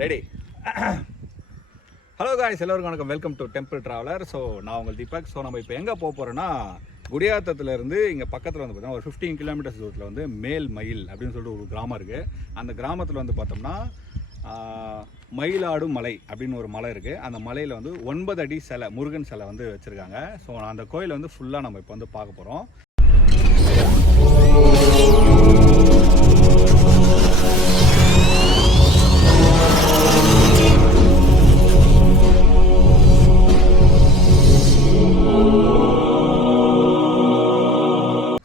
Ready. Hello guys, எல்லோருக்கும் வணக்கம். Welcome to temple traveller. So நான் உங்கள் தீபக். ஸோ நம்ம இப்போ எங்கே போக போகிறோன்னா, குடியாத்தத்துலேருந்து இங்கே பக்கத்தில் வந்து பார்த்தீங்கன்னா ஒரு 15 கிலோமீட்டர்ஸ் தூரத்தில் வந்து மேல் மயில் அப்படின்னு சொல்லிட்டு ஒரு கிராமம் இருக்குது. அந்த கிராமத்தில் வந்து பார்த்தோம்னா மயிலாடும் மலை அப்படின்னு ஒரு மலை இருக்குது. அந்த மலையில் வந்து 9 அடி சிலை, முருகன் சிலை வந்து வச்சுருக்காங்க. ஸோ அந்த கோயிலை வந்து ஃபுல்லாக நம்ம இப்போ வந்து பார்க்க போகிறோம்.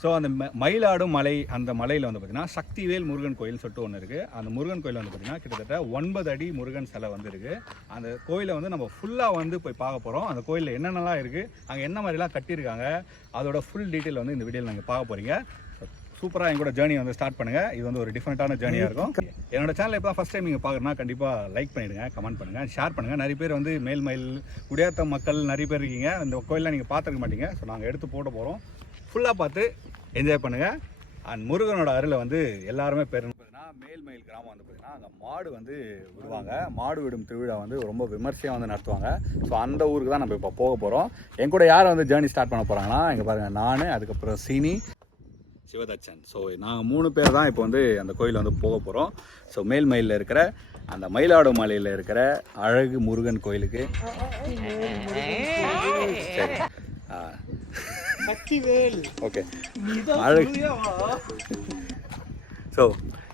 ஸோ அந்த மயிலாடும் மலை, அந்த மலையில் வந்து பார்த்திங்கன்னா சக்திவேல் முருகன் கோயில் சொல்லிட்டு ஒன்று இருக்குது. அந்த முருகன் கோயில் வந்து பார்த்திங்கன்னா கிட்டத்தட்ட 9 அடி முருகன் சிலை வந்து இருக்குது. அந்த கோயிலை வந்து நம்ம ஃபுல்லாக வந்து போய் பார்க்க போகிறோம். அந்த கோயிலில் என்னென்னலாம் இருக்குது, அங்கே என்ன மாதிரிலாம் கட்டியிருக்காங்க, அதோட ஃபுல் டீட்டெயில் வந்து இந்த வீடியோவில் நீங்கள் பார்க்க போகிறீங்க. சூப்பராக எங்களோட ஜேர்னி வந்து ஸ்டார்ட் பண்ணுங்கள். இது வந்து ஒரு டிஃப்ரெண்ட்டான ஜேர்னியாக இருக்கும். என்னோட சேனல் இப்போ ஃபஸ்ட் டைம் நீங்கள் பார்க்குறேன்னா கண்டிப்பாக லைக் பண்ணிவிடுங்க, கமெண்ட் பண்ணுங்கள், ஷேர் பண்ணுங்கள். நிறைய பேர் வந்து மேல் மயில் குடியாத்தம் மக்கள் நிறைய பேர் இருக்கீங்க. இந்த கோயிலில் நீங்கள் பார்த்துருக்க மாட்டீங்க. ஸோ நாங்கள் எடுத்து போட போகிறோம். ஃபுல்லாக பார்த்து என்ஜாய் பண்ணுங்கள். அண்ட் முருகனோட அருளை வந்து எல்லாருமே பேர் பார்த்தீங்கன்னா மேல் மயில் கிராமம் வந்து பார்த்திங்கன்னா அங்கே மாடு வந்து விடுவாங்க. மாடு விடும் திருவிழா வந்து ரொம்ப விமர்சையாக வந்து நடத்துவாங்க. ஸோ அந்த ஊருக்கு தான் நம்ம இப்போ போக போகிறோம். என் கூட யார் வந்து ஜேர்னி ஸ்டார்ட் பண்ண போகிறாங்கன்னா, இங்கே பாருங்கள், நான், அதுக்கப்புறம் சீனி, சிவதச்சன். ஸோ நாங்கள் 3 பேர் தான் இப்போ வந்து அந்த கோயில் வந்து போக போகிறோம். ஸோ மேல் மயிலில் இருக்கிற அந்த மயிலாடு மலையில் இருக்கிற அழகு முருகன் கோயிலுக்கு ஓகே அழகு. ஸோ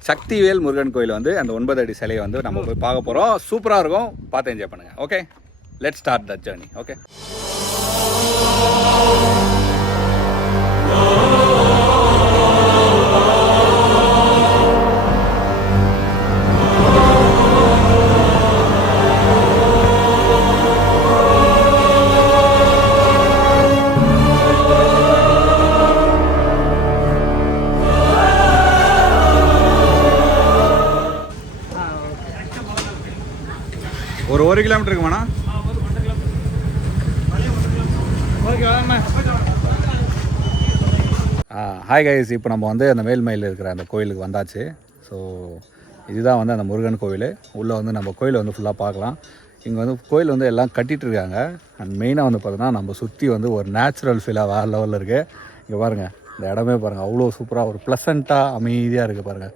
சக்திவேல் முருகன் கோயில் வந்து அந்த 9 அடி சிலையை வந்து நம்ம போய் பார்க்க போகிறோம். சூப்பராக இருக்கும், பார்த்து என்ஜாய் பண்ணுங்கள். Okay, let's start the journey. Okay, ஒரு 1 கிலோமீட்டருக்கு வேணா. ஹாய் கைஸ், இப்போ நம்ம வந்து அந்த மேல்மயில் இருக்கிற அந்த கோயிலுக்கு வந்தாச்சு. ஸோ இதுதான் வந்து அந்த முருகன் கோவில். உள்ளே வந்து நம்ம கோயிலை வந்து ஃபுல்லாக பார்க்கலாம். இங்கே வந்து கோயில் வந்து எல்லாம் கட்டிகிட்டு இருக்காங்க. அண்ட் மெயினாக வந்து பார்த்தோன்னா நம்ம சுற்றி வந்து ஒரு நேச்சுரல் ஃபீலாக வேறு லெவலில் இருக்குது. இங்கே பாருங்கள், இந்த இடமே பாருங்கள், அவ்வளோ சூப்பராக ஒரு ப்ளசண்ட்டாக அமைதியாக இருக்குது பாருங்கள்.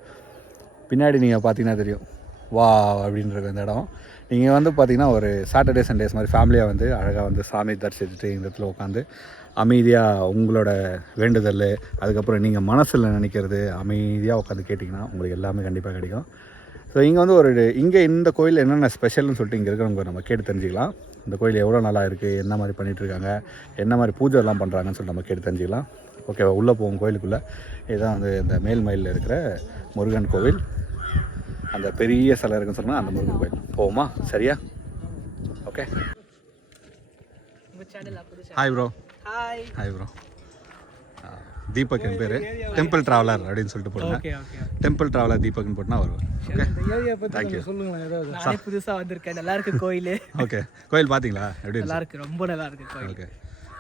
பின்னாடி நீங்கள் பார்த்தீங்கன்னா தெரியும், வா அப்படின்றது இந்த இடம். நீங்கள் வந்து பார்த்திங்கன்னா ஒரு சாட்டர்டே சண்டேஸ் மாதிரி ஃபேமிலியாக வந்து அழகாக வந்து சாமி தரிசிச்சுட்டு இந்த இடத்துல உட்காந்து அமைதியாக உங்களோட வேண்டுதல், அதுக்கப்புறம் நீங்கள் மனசில் நினைக்கிறது அமைதியாக உட்காந்து கேட்டிங்கன்னா உங்களுக்கு எல்லாமே கண்டிப்பாக கிடைக்கும். ஸோ இங்கே வந்து இங்கே இந்த கோயில் என்னென்ன ஸ்பெஷல்னு சொல்லிட்டு இங்கே இருக்கிறவங்க நம்ம கேட்டு தெரிஞ்சுக்கலாம். இந்த கோயில் எவ்வளோ நல்லா இருக்குது, என்ன மாதிரி பண்ணிகிட்ருக்காங்க, என்ன மாதிரி பூஜைலாம் பண்ணுறாங்கன்னு சொல்லிட்டு நம்ம கேட்டு தெரிஞ்சுக்கலாம். ஓகேவா, உள்ளே போவோம் கோயிலுக்குள்ளே. இதுதான் வந்து இந்த மேல்மயிலில் இருக்கிற முருகன் கோவில். அந்த பெரிய சிலை இருக்குன்னு சொன்னால் அந்த முருகன் கோயில். போவோமா? சரியா? Okay. Hi bro. Hi bro. Deepak என் பேர். டெம்பிள் ட்ராவலர் அப்படின்னு சொல்லிட்டு போடுங்க. டெம்பிள் ட்ராவலர் தீபக்னு போட்டுனா வருவேன். Okay, thank you. நான் புதுசாக வந்திருக்கேன். நல்லா இருக்கு கோயில். ஓகே, கோயில் பார்த்தீங்களா? எப்படி நல்லா இருக்கு, ரொம்ப நல்லா இருக்கு கோயில். ஓகே,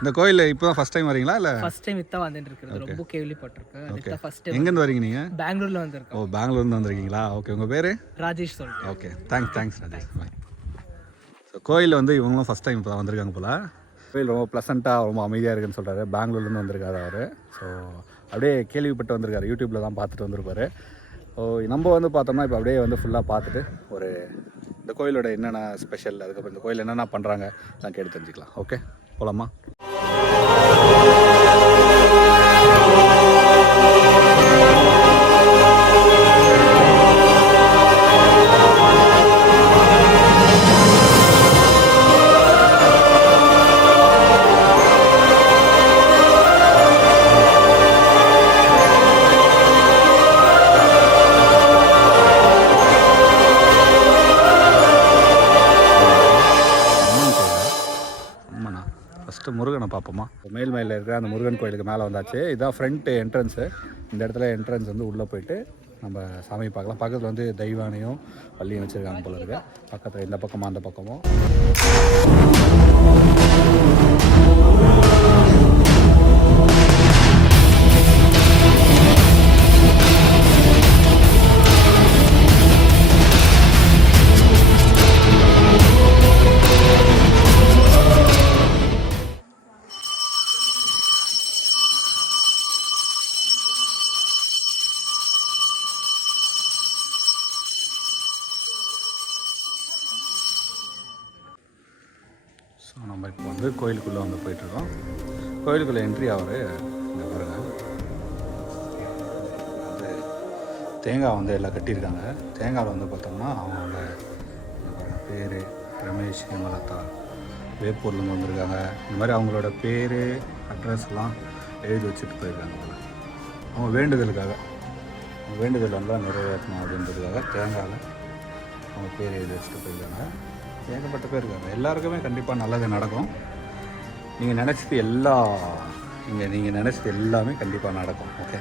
இந்த கோயில் இப்போ தான் ஃபர்ஸ்ட் டைம் வரீங்களா இல்லை? ஃபர்ஸ்ட் டைம் இதான் வந்துட்டு இருக்குது. ரொம்ப கேள்விப்பட்டிருக்கேன். இதுதான் ஃபர்ஸ்ட் டைம். எங்கேருந்து வரீங்க நீங்கள்? பெங்களூர்ல வந்திருக்கோம். ஓ, பெங்களூர்லேருந்து வந்திருக்கீங்களா? ஓகே, உங்கள் பேர்? ராஜேஷ் சொல்லிட்டு. Okay, thanks Rajesh. Bye. So கோயில் வந்து இவங்களும் ஃபஸ்ட் டைம் இப்போ தான் வந்திருக்காங்க போல். கோயில் ரொம்ப ப்ளசண்ட்டாக ரொம்ப அமைதியாக இருக்குன்னு சொல்கிறாரு. பெங்களூர்லேருந்து வந்திருக்காரு அவர். ஸோ அப்படியே கேள்விப்பட்டு வந்திருக்காரு, யூடியூப்பில் தான் பார்த்துட்டு வந்திருப்பார். ஸோ நம்ம வந்து பார்த்தோம்னா இப்போ அப்படியே வந்து ஃபுல்லாக பார்த்துட்டு ஒரு இந்த கோயிலோட என்னென்ன ஸ்பெஷல், அதுக்கப்புறம் இந்த கோயில் என்னென்ன பண்ணுறாங்க நான் கேட்டு தெரிஞ்சுக்கலாம். ஓகே, போகலாமா? முருகனை பார்ப்போமா? மேல்மயிலில் இருக்கிற அந்த முருகன் கோயிலுக்கு மேலே வந்தாச்சு. இதுதான் ஃப்ரண்ட் என்ட்ரன்ஸு. இந்த இடத்துல என்ட்ரன்ஸ் வந்து உள்ளே போயிட்டு நம்ம சாமி பார்க்கலாம். பக்கத்தில் வந்து தெய்வானையும் பள்ளியும் வச்சுருக்காங்க போல இருக்குது. பக்கத்தில் இந்த பக்கமும் அந்த பக்கமும் நம்ம இப்போ வந்து கோயிலுக்குள்ளே வந்து போயிட்டுருக்கோம். கோயிலுக்குள்ளே என்ட்ரி ஆகிற இந்த பாருங்கள் வந்து தேங்காய் வந்து எல்லாம் கட்டியிருக்காங்க. தேங்காயில் வந்து பார்த்தோம்னா அவங்களோட பேர் ரமேஷ் ஹேமலதா வேப்பூர்லேருந்து வந்திருக்காங்க. இந்த மாதிரி அவங்களோட பேர் அட்ரஸ்லாம் எழுதி வச்சுட்டு போயிருக்காங்க. அவங்க வேண்டுதலுக்காக வேண்டுதல் எல்லாம் நிறைவேற்றணும் அப்படின்றதுக்காக தேங்காயில் அவங்க பேர் எழுதி வச்சுட்டு போயிருக்காங்க. ஏகப்பட்ட பேர் இருக்காங்க. எல்லாருக்குமே கண்டிப்பாக நல்லது நடக்கும். நீங்கள் நினச்சது நீங்கள் நினச்சது எல்லாமே கண்டிப்பாக நடக்கும். ஓகே,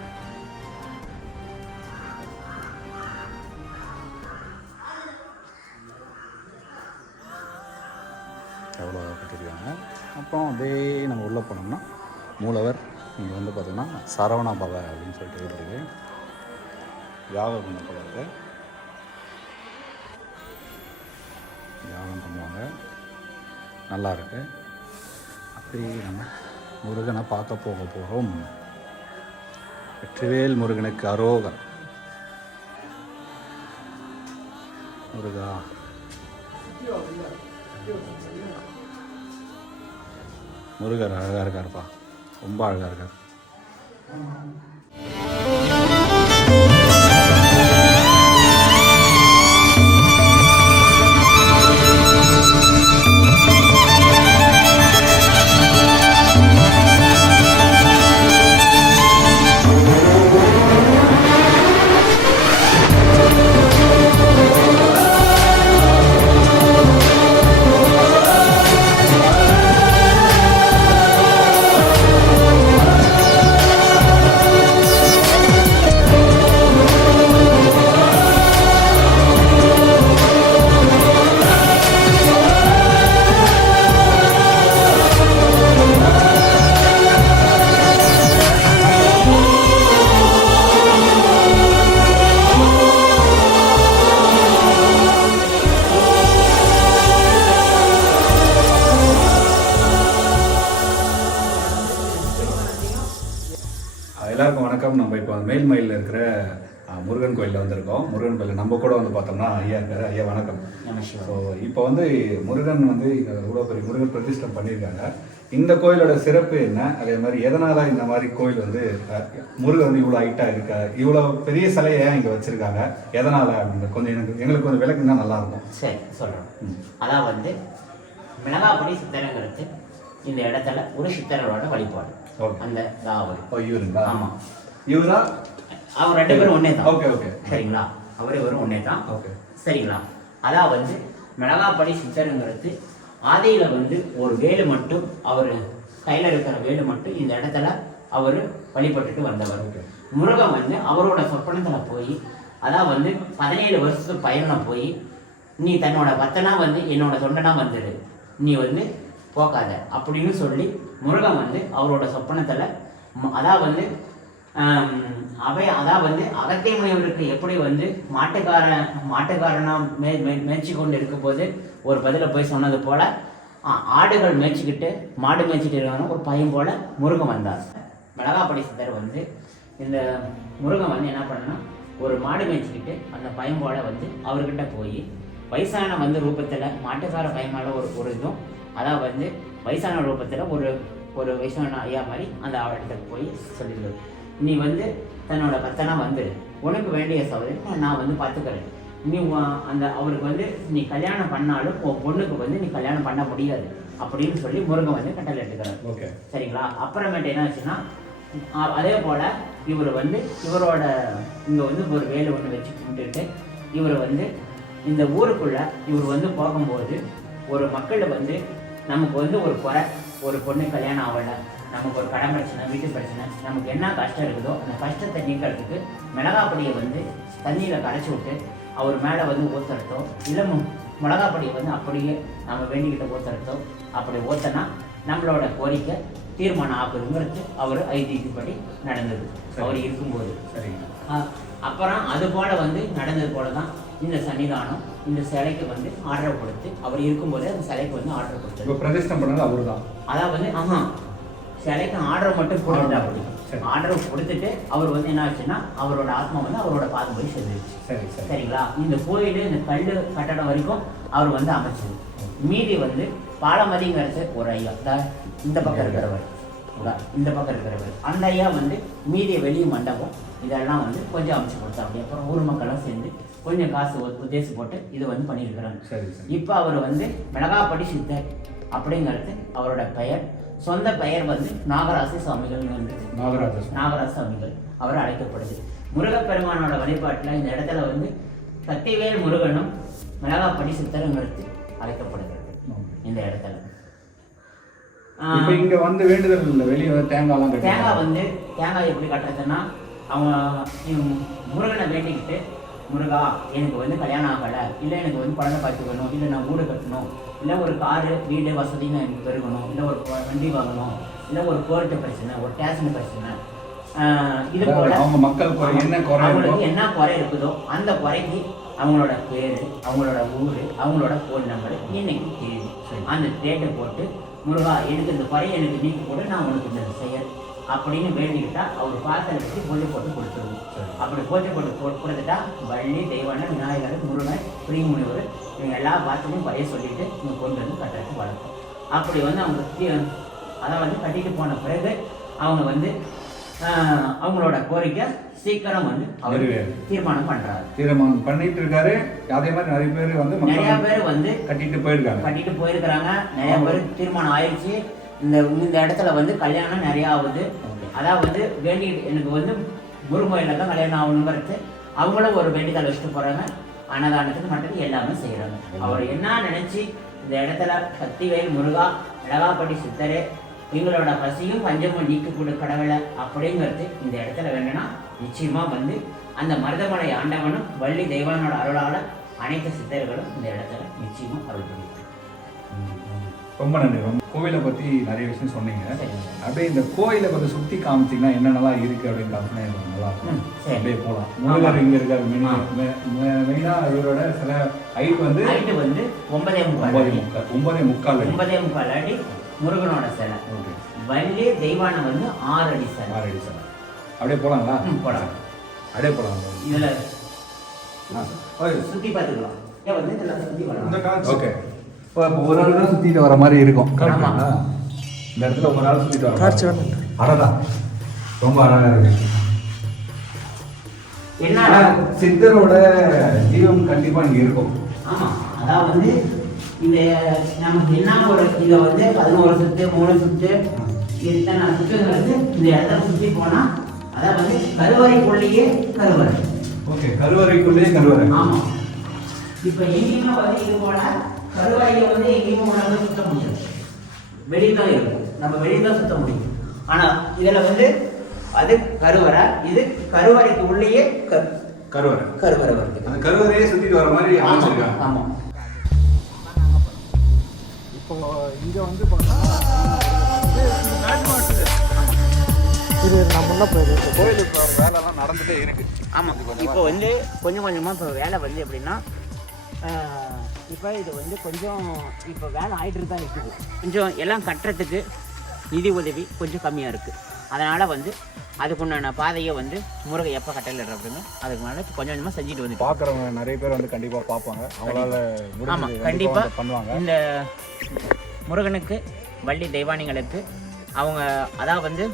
எவ்வளோ கட்டியிருக்காங்க. அப்புறம் அப்படியே நம்ம உள்ளே போனோம்னா மூலவர் இங்கே வந்து பார்த்திங்கன்னா சரவணா பவ அப்படின்னு சொல்லிட்டு இருக்குது. யாகம் பண்ண போல இருக்குது. யாகம் பண்ணுவாங்க, நல்லா இருக்கு. அப்படியே நம்ம முருகனை பார்க்க போகிறோம். வெற்றிவேல் முருகனுக்கு அரோகர். முருகா முருகர் அழகாக இருக்காருப்பா, ரொம்ப அழகாக இருக்கார். எல்லாருக்கும் வணக்கம். நம்ம இப்போ மேல்மயிலில் இருக்கிற முருகன் கோயிலில் வந்திருக்கோம். முருகன் கோயிலில் நம்ம கூட வந்து பார்த்தோம்னா ஐயா இருக்காரு. ஐயா வணக்கம். ஸோ இப்போ வந்து முருகன் வந்து இங்கே இவ்வளோ பெரிய முருகன் பிரதிஷ்டம் பண்ணியிருக்காங்க. இந்த கோயிலோட சிறப்பு என்ன, அதே மாதிரி எதனால் இந்த மாதிரி கோயில் வந்து முருகன் வந்து இவ்வளோ ஹைட்டாக இருக்கா, இவ்வளோ பெரிய சிலையை ஏன் இங்கே வச்சுருக்காங்க, எதனால் அப்படின்ற கொஞ்சம் எங்களுக்கு கொஞ்சம் விளக்குனா நல்லாயிருக்கும். சரி சொல்கிறோம். அதான் வந்து மிளகாப்படி சித்தரங்கிறது இந்த இடத்துல ஒரு சித்தரோட வழிபாடு. அந்த இவருங்களா? ஆமாம், இவரா? அவர் 2 பேரும் ஒன்றே தான். ஓகே ஓகே, சரிங்களா? அவரே வரும் ஒன்றே தான். ஓகே, சரிங்களா? அதான் வந்து மிளகாப்படி சித்தருங்கிறது ஆதியில் வந்து ஒரு வேலு மட்டும், அவர் கையில் இருக்கிற வேலு மட்டும் இந்த இடத்துல அவர் வழிபட்டுட்டு வந்தவர். முருகன் வந்து அவரோட சொப்பனத்தில் போய், அதான் வந்து 17 வருஷத்துக்கு பயணம் போய், நீ தன்னோட பத்தனா வந்து என்னோட தொண்டனா வந்துடு, நீ வந்து போக்காத அப்படின்னு சொல்லி முருகன் வந்து அவரோட சொப்பனத்தில் அதான் வந்து அதான் வந்து அகத்திய முனிவருக்கு எப்படி வந்து மாட்டுக்காரனா மேய்ச்சி கொண்டு இருக்கும் போது ஒரு பதில போய் சொன்னது போல ஆடுகள் மேய்ச்சிக்கிட்டு மாடு மேய்ச்சிட்டு இருக்காங்க ஒரு பையன் போல முருகன் வந்தார். மிளகாப்படி சித்தர் வந்து இந்த முருகன் வந்து என்ன பண்ணா, ஒரு மாடு மேய்ச்சிக்கிட்டு அந்த பையன் போல வந்து அவர்கிட்ட போய் வயசான வந்து ரூபத்தில் மாட்டுக்கார பையன் மேலே ஒரு இதுவும், அதான் வந்து வயசான ரூபத்தில் ஒரு வயசான ஐயா மாதிரி அந்த இடத்துக்கு போய் சொல்லிடுது, நீ வந்து தன்னோட பத்தனா வந்து உனக்கு வேண்டிய சௌகரியம் நான் வந்து பார்த்துக்கிறேன், நீ அந்த அவருக்கு வந்து நீ கல்யாணம் பண்ணாலும் உன் பொண்ணுக்கு வந்து நீ கல்யாணம் பண்ண முடியாது அப்படின்னு சொல்லி முருகன் வந்து கட்டளை எடுத்துக்கிறார். ஓகே, சரிங்களா? அப்புறமேட்டு என்ன ஆச்சுன்னா, அதே போல் இவர் வந்து இவரோட இங்கே வந்து ஒரு வேலை ஒன்று வச்சு கும்பிட்டுட்டு இவர் வந்து இந்த ஊருக்குள்ளே இவர் வந்து போகும்போது ஒரு மக்கள் வந்து நமக்கு வந்து ஒரு குறை, ஒரு பொண்ணு கல்யாணம் ஆகலை, நமக்கு ஒரு கடன் பிரச்சனை, வீட்டு பிரச்சனை, நமக்கு என்ன கஷ்டம் இருக்குதோ அந்த கஷ்டத்தை நீக்கிறதுக்கு மிளகாப்பொடியை வந்து தண்ணியில் கரைச்சி விட்டு அவர் மேலே வந்து ஊற்றுறதோ, இல்லை மிளகாப்பொடியை வந்து அப்படியே நம்ம வேண்டிக்கிட்ட ஊற்றுறதோ, அப்படி ஊற்றினா நம்மளோட கோரிக்கை தீர்மானம் ஆகுதுங்கிறது அவர் ஐதீகப்படி நடந்தது அவர் இருக்கும்போது. சரி, அப்புறம் அது போல வந்து நடந்தது போல தான் இந்த சன்னிதானம் இந்த சிலைக்கு வந்து ஆர்டர் கொடுத்து அவர் இருக்கும்போதே அந்த சிலைக்கு வந்து ஆர்டர் கொடுத்தது. பிரதிஷ்டம் பண்ணது அவர் தான். அதான் வந்து சிலைக்கு ஆர்டர் மட்டும் கொடுத்துட்டு, அப்படி ஆர்டர் கொடுத்துட்டு அவர் வந்து என்ன ஆச்சுன்னா அவரோட ஆத்மா வந்து அவரோட பாதம் போய் சேர்ந்துருச்சு. சரிங்களா? இந்த கோயில் இந்த கல் கட்டடம் வரைக்கும் அவர் வந்து அமைச்சது. மீதி வந்து பாலமதிங்கிறது ஒரு ஐயா, இந்த பக்கம் இருக்கிறவர், இந்த பக்கம் இருக்கிறவர். அந்த ஐயா வந்து மீதிய வெளி மண்டபம் இதெல்லாம் வந்து கொஞ்சம் அமைச்சு கொடுத்தாங்க. அப்புறம் ஊர் மக்களும் சேர்ந்து கொஞ்சம் காசு உத்தேசி போட்டு இது வந்து பண்ணியிருக்கிறாங்க. இப்போ அவர் வந்து மிளகாப்படி சித்தர் அப்படிங்கிறது அவரோட பெயர். சொந்த பெயர் வந்து நாகராசி சுவாமிகள் வந்து நாகராஜ சுவாமிகள் அவர் அழைக்கப்படுது. முருகப்பெருமானோட வழிபாட்டில் இந்த இடத்துல வந்து சக்திவேல் முருகனும் மிளகாப்படி சித்தருங்கிறது அழைக்கப்படுகிறது இந்த இடத்துல. இங்க வந்து வேண்டுதல் இல்லை, வெளியே வந்து தேங்காய் எப்படி கட்டுறதுன்னா, அவங்க முருகனை வேண்டிக்கிட்டு, முருகா எனக்கு வந்து கல்யாணம் ஆகலை, இல்லை எனக்கு வந்து குழந்தை பார்த்து வேணும், இல்லை நான் வீடு கட்டணும், இல்லை ஒரு காரு வீடு வசதின்னு எனக்கு பெருகணும், இல்லை ஒரு வண்டி வாங்கணும், இல்லை ஒரு கோர்ட்டு பிரச்சனை, ஒரு ஸ்டேஷன் பிரச்சனை, இது போல அவங்களுக்கு என்ன குறை இருக்குதோ அந்த குறைக்கு அவங்களோட பேர், அவங்களோட ஊர், அவங்களோட ஃபோன் நம்பரு, இன்னைக்கு தேதி, அந்த டேட்டை போட்டு முருகா எனக்கு இந்த குறையை எனக்கு நீக்கி போட்டு நான் உனக்கு இந்த செயல் அப்படின்னு வேண்டிக்கிட்டா அவர் பாத்திரம் வச்சு பூஜை போட்டு கொடுத்துருவோம். அப்படி பூஜை போட்டு கொடுத்துட்டா வள்ளி, தெய்வான, விநாயகர், முருகன், பிரியமுனிவர் இவங்க எல்லா பாத்திரையும் பழைய சொல்லிட்டு இவங்க கொண்டு வந்து கட்டுறதுக்கு வளர்க்கும். அப்படி வந்து அவங்க அதை வந்து கட்டிட்டு போன பிறகு அவங்க வந்து அவங்களோட கோரிக்கை சீக்கிரம் வந்து அவர் தீர்மானம் பண்றாரு. தீர்மானம் பண்ணிட்டு இருக்காரு. அதே மாதிரி நிறைய பேர் வந்து கட்டிட்டு போயிருக்கிறாங்க. நிறைய பேர் தீர்மானம் ஆயிடுச்சு. இந்த இடத்துல வந்து கல்யாணம் நிறைய ஆகுது. அதாவது வேண்டி எனக்கு வந்து முருகோயில தான் கல்யாணம் ஆகணுங்கிறது அவங்களும் ஒரு வேண்டிதல் வச்சுட்டு போறாங்க. அன்னதானத்துக்கு மட்டும் எல்லாமே செய்யறாங்க. அவர் என்ன நினைச்சு இந்த இடத்துல சக்திவேல் முருகா, மிளகாப்பட்டி சித்தரே, எங்களோட பசியும் பஞ்சமும் நீக்கக்கூடிய கடவுளை அப்படிங்கிறது இந்த இடத்துல வேணும்னா நிச்சயமா வந்து அந்த மருதமலை ஆண்டவனும் வள்ளி தெய்வானோட அருளால அனைத்து சித்தர்களும் இந்த இடத்துல நிச்சயமா அருள் பண்ணிருக்காங்க. ரொம்ப நன்றி. கோவிலை பத்தி நிறைய விஷயம் சொன்னீங்க. அப்படியே இந்த கோயிலை பத்தி சுத்தி காமிச்சிங்கன்னா என்னென்னலாம் இருக்கு அப்படின்னு காமிச்சினா நல்லா இருக்கும். அப்படியே போகலாம். முருகர் இங்க இருக்காரு. மெயினா இவரோட சில ஹைட் வந்து 9.25 அடி முருகனோட சிலை. வள்ளி தெய்வானம் வந்து 6 அடி சிலை. அப்படியே போலாங்களா? போலாம். அப்படியே போலாம். இதுல சுத்தி பார்த்துக்கலாம். வந்து இதெல்லாம் சுத்தி வரலாம். ஓகே. ஒரு ஆள் தான் சுத்திட்டு வர மாதிரி இருக்கும். இந்த இடத்துல ஒரு ஆள் சுத்திட்டு வர அழகா, ரொம்ப அழகா இருக்கு. என்ன சித்தரோட ஜீவம் கண்டிப்பா இங்க இருக்கும். ஆமா, அதான் வந்து இந்த நமக்கு என்ன ஒரு இதை வந்து 11 சுத்து 3 சுத்து இத்தனை சுத்துங்கிறது இந்த இடத்துல சுற்றி போனா அதான் வந்து கருவறைக்குள்ளேயே கருவறை. ஓகே, கருவறைக்குள்ளேயே கருவறை. ஆமா. இப்போ எங்கேயுமே வந்து இது போல கருவறையை வந்து எங்கேயுமே உணவு சுத்த முடியாது. வெளியில்தான் இருக்கும். நம்ம வெளியில்தான் சுத்த முடியும். ஆனா இதுல வந்து அது கருவறை. இது கருவறைக்கு உள்ளேயே கருவறை வருது. அந்த கருவறையே சுத்திட்டு வர மாதிரி அமைச்சிருக்காங்க. ஆமா. இப்போ இங்க வந்து பார்த்தா கோயிலுக்கு வேலைலாம் நடந்துட்டே இருக்கு. ஆமாம், இப்போ வந்து கொஞ்சம் கொஞ்சமாக இப்போ வேலை வந்து எப்படின்னா, இப்போ இது வந்து கொஞ்சம் இப்போ வேலை ஆகிட்டு தான் இருக்குது. கொஞ்சம் எல்லாம் கட்டுறதுக்கு நிதி உதவி கொஞ்சம் கம்மியாக இருக்குது. அதனால் வந்து அதுக்குண்டான பாதையை வந்து முருகன் எப்போ கட்டலிடுற அப்படின்னு அதுக்கு மேலே கொஞ்சம் கொஞ்சமாக செஞ்சுட்டு வந்து பார்க்குறவங்க நிறைய பேர் வந்து கண்டிப்பாக பார்ப்பாங்க. அவங்களால ஆமாம் கண்டிப்பாக பண்ணுவாங்க. இந்த முருகனுக்கு வள்ளி தெய்வானிகளுக்கு அவங்க அதாவது வந்து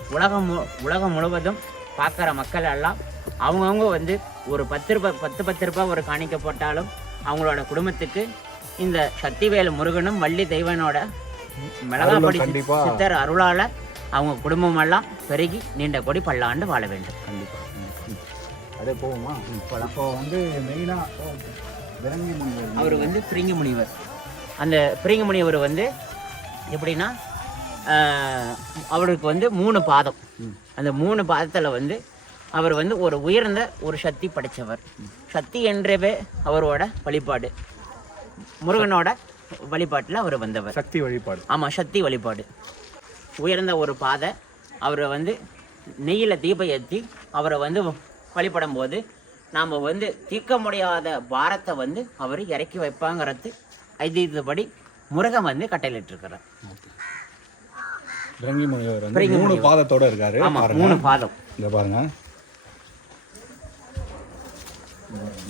உலகம் முழுவதும் பார்க்குற மக்கள் எல்லாம் அவங்கவுங்க வந்து ஒரு 10 ரூபாய் ஒரு காணிக்க போட்டாலும் அவங்களோட குடும்பத்துக்கு இந்த சக்திவேல் முருகனும் வள்ளி தெய்வனோட மிளகாப்படி சித்தர் அருளால் அவங்க குடும்பமெல்லாம் பெருகி நீண்ட கொடி பல்லாண்டு வாழ வேண்டும். கண்டிப்பாக. அதே போகுமா? இப்போ வந்து மெயினாக விரங்கி முனிவர் அவர் வந்து பிரிங்கி முனிவர். அந்த பிரிங்கி முனிவர் வந்து எப்படின்னா அவருக்கு வந்து 3 பாதம். அந்த 3 பாதத்தில் வந்து அவர் வந்து ஒரு உயர்ந்த ஒரு சக்தி படைத்தவர். சக்தி என்றவே அவரோட வழிபாடு, முருகனோட வழிபாட்டில் அவர் வந்தவர். சக்தி வழிபாடு. ஆமாம், சக்தி வழிபாடு. உயர்ந்த ஒரு பாதை. அவரை வந்து நெய்யில் தீபம் ஏற்றி அவரை வந்து வழிபடும் போது நாம் வந்து தீர்க்க முடியாத பாரத்தை வந்து அவர் இறக்கி வைப்பாங்கிறது ஐதீகப்படி முருகன் வந்து கட்டளையிட்டிருக்கிறார். பிரங்கி முனிவர் வந்து 3 பாதத்தோட இருக்காரு. ஆமா, 3 பாதம். இங்க பாருங்க,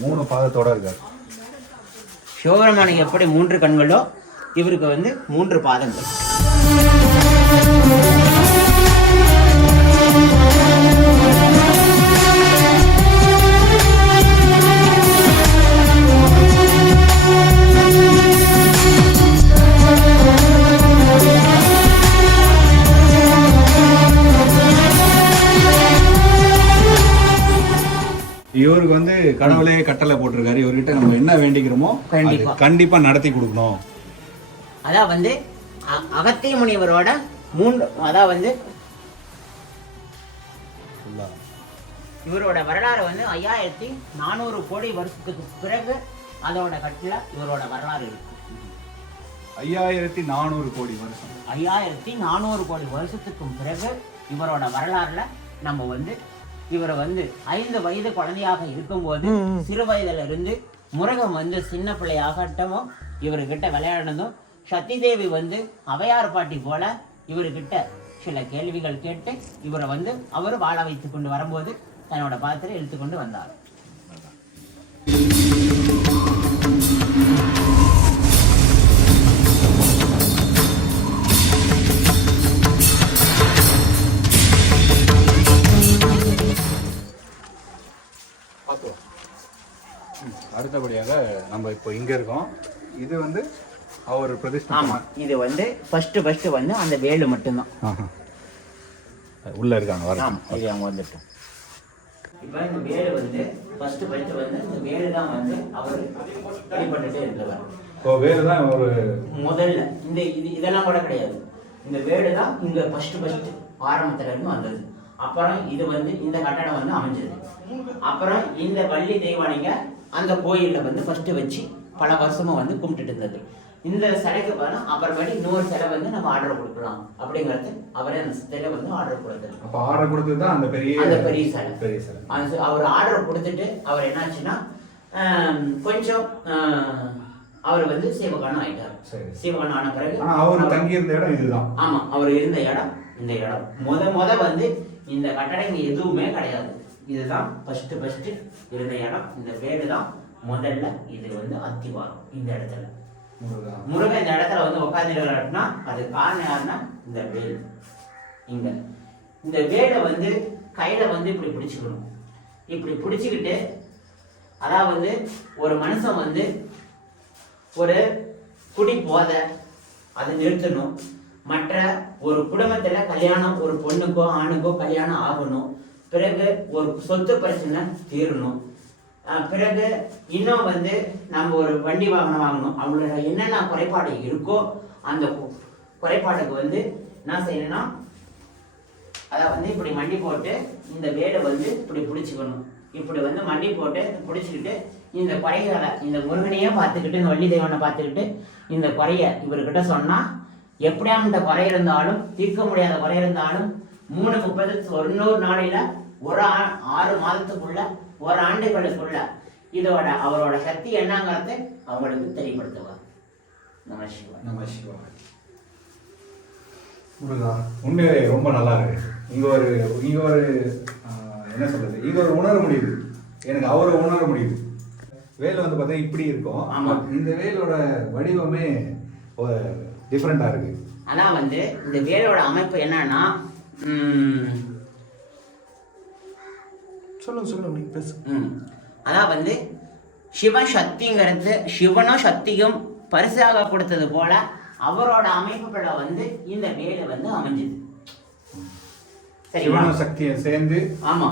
3 பாதத்தோட இருக்காரு. சிவபெருமானுக்கு எப்படி 3 கண்களோ இவருக்கு வந்து 3 பாதங்கள். இவருக்கு வந்து கடவுளே கட்டளை போட்டிருக்காரு, இவர்கிட்ட நம்ம என்ன வேண்டிக்கிறோமோ கண்டிப்பா நடத்தி கொடுக்கணும். அதான் வந்து அகத்திய முனிவரோட 3 அதான் வந்து இவரோட வரலாறு வந்து 5400 கோடி வருஷத்துக்கு பிறகு அதோட கட்டில இவரோட வரலாறு இருக்கு. 5400 கோடி வருஷம், 5400 கோடி வருஷத்துக்கும் பிறகு இவரோட வரலாறுல நம்ம வந்து இவரை வந்து 5 வயது குழந்தையாக இருக்கும்போது சிறு வயதுல இருந்து முருகன் வந்து சின்ன பிள்ளையாகட்டமும் இவர்கிட்ட விளையாடினதும் சக்தி தேவி வந்து அவையார் பாட்டி போல இவர்கிட்ட சில கேள்விகள் கேட்டு இவரை வந்து அவர் வாழ வைத்து கொண்டு வரும்போது தன்னோட பாத்திரம் இழுத்து கொண்டு வந்தார். அடுத்தபடியாக நம்ம இப்போ இங்க இருக்கோம். இது வந்து அவர் பிரதிஷ்டை. ஆமா, இது வந்து ஃபர்ஸ்ட் வந்து அந்த வேலு மட்டும்தான் உள்ள இருக்காங்க. ஆமா, இது அவங்க வந்துட்டோம். இப்போ இந்த வேலு வந்து ஃபர்ஸ்ட் வந்து இந்த வேலு தான் வந்து அவர் வழிபட்டுட்டே இருந்தவர். ஓ, வேலு தான் ஒரு முதல்ல இந்த இதெல்லாம் கூட கிடையாது. இந்த வேலு தான் இங்க ஃபர்ஸ்ட் ஆரம்பத்துல இருந்து வந்தது. அப்புறம் இது வந்து இந்த கட்டடம் வந்து அமைஞ்சது. அப்புறம் இந்த வள்ளி தெய்வானிங்க அந்த கோயில்ல வந்து ஃபர்ஸ்ட் வச்சு பல வருஷமா வந்து கும்பிட்டுட்டு இருந்தது. இந்த சிலைக்கு பார்த்தா அப்புறமேட்டு இன்னொரு சிலை வந்து நம்ம ஆர்டர் கொடுக்கலாம் அப்படிங்கிறது அவரே அந்த சிலை வந்து ஆர்டர் கொடுத்தாரு. அப்ப ஆர்டர் கொடுத்தது தான் அந்த பெரிய சிலை. அவர் ஆர்டர் கொடுத்துட்டு அவர் என்னாச்சுன்னா கொஞ்சம் அவர் வந்து சிவகானம் ஆயிட்டார். சிவகானம் ஆன பிறகு அவர் தங்கி இருந்த இடம் இதுதான். ஆமா, அவர் இருந்த இடம் இந்த இடம். முத வந்து இந்த கட்டடம் எதுவுமே கிடையாது. இதுதான் ஃபர்ஸ்ட் இருந்த இடம். இந்த வேடு தான் முதல்ல. இது வந்து அத்திவாரம். இந்த இடத்துல முருகன் இந்த இடத்துல வந்து உட்காந்துருக்காருன்னா அது காரணம் யாருன்னா இந்த வேல். இந்த வேலை வந்து கையில வந்து இப்படி பிடிச்சுக்கணும். இப்படி பிடிச்சுக்கிட்டு அதாவது ஒரு மனுஷன் வந்து ஒரு குடி போதை அதை நிறுத்தணும். மற்ற ஒரு குடும்பத்துல கல்யாணம், ஒரு பொண்ணுக்கோ ஆணுக்கோ கல்யாணம் ஆகணும். பிறகு ஒரு சொத்து பிரச்சனை தீரணும். பிறகு இன்னும் வந்து நம்ம ஒரு வண்டி வாகனம் வாங்கணும். அவங்களோட என்னென்ன குறைபாடு இருக்கோ அந்த குறைபாடுக்கு வந்து என்ன செய்யணும்னா அதை வந்து இப்படி மண்டி போட்டு இந்த வேலை வந்து இப்படி பிடிச்சிக்கணும். இப்படி வந்து மண்டி போட்டு பிடிச்சிக்கிட்டு இந்த குறைகளை இந்த முருகனையே பார்த்துக்கிட்டு இந்த வள்ளி தெய்வனை பார்த்துக்கிட்டு இந்த குறைய இவர்கிட்ட சொன்னா எப்படியாண்ட குறை இருந்தாலும் தீர்க்க முடியாத குறை இருந்தாலும் 3:30 100 நாளையில ஒரு 6 மாதத்துக்குள்ள ஒரு ஆண்டுகளுக்குள்ள இதோட அவரோட சக்தி என்னங்கிறத அவங்களுக்கு தெரியப்படுத்துவார். நம சிவாய். உண்மையிலே ரொம்ப நல்லா இருக்கு. இங்க ஒரு என்ன சொல்றது, இங்க ஒரு உணர முடியுது. எனக்கு அவரை உணர முடியுது. வேல் வந்து பார்த்தா இப்படி இருக்கும். ஆமா, இந்த வேலோட வடிவமே டிஃப்ரெண்டா இருக்கு. ஆனா வந்து இந்த வேலோட அமைப்பு என்னன்னா சொல்லுங்க நீங்க பேசு. அதான் வந்து சிவன் சக்திங்கிறது சிவனும் சக்தியும் பரிசாக கொடுத்தது போல அவரோட அமைப்புகளை வந்து இந்த வேலை வந்து அமைஞ்சது. சிவனும் சக்தியும் சேர்ந்து. ஆமா,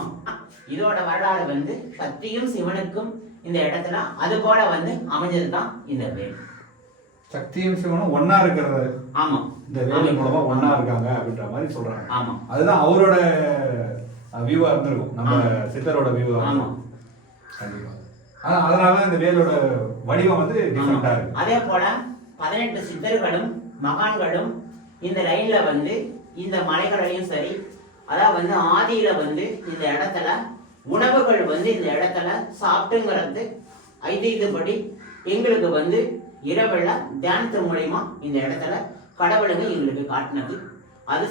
இதோட வரலாறு வந்து சக்தியும் சிவனுக்கும் இந்த இடத்துல அது போல வந்து அமைஞ்சதுதான் இந்த வேலை. சக்தியும் சிவனும் ஒன்னா இருக்கிறது. ஆமா, இந்த வேலை மூலமா ஒன்னா இருக்காங்க அப்படின்ற மாதிரி சொல்றாங்க. ஆமா, அதுதான் அவரோட வியூவா இருந்திருக்கும், நம்ம சித்தரோட வியூவா. ஆமா, கண்டிப்பா. அதனால இந்த வேலோட வடிவம் வந்து டிஃபரெண்டா இருக்கு. அதே போல 18 சித்தர்களும் மகான்களும் இந்த லைன்ல வந்து இந்த மலைகளையும் சரி, அதான் வந்து ஆதியில வந்து இந்த இடத்துல உணவுகள் வந்து இந்த இடத்துல சாப்பிட்டுங்கிறது ஐதீகப்படி எங்களுக்கு வந்து இரவுல தியானத்து மூலமா இந்த இடத்துல கடவுளுங்க எங்களுக்கு காட்டினது. அது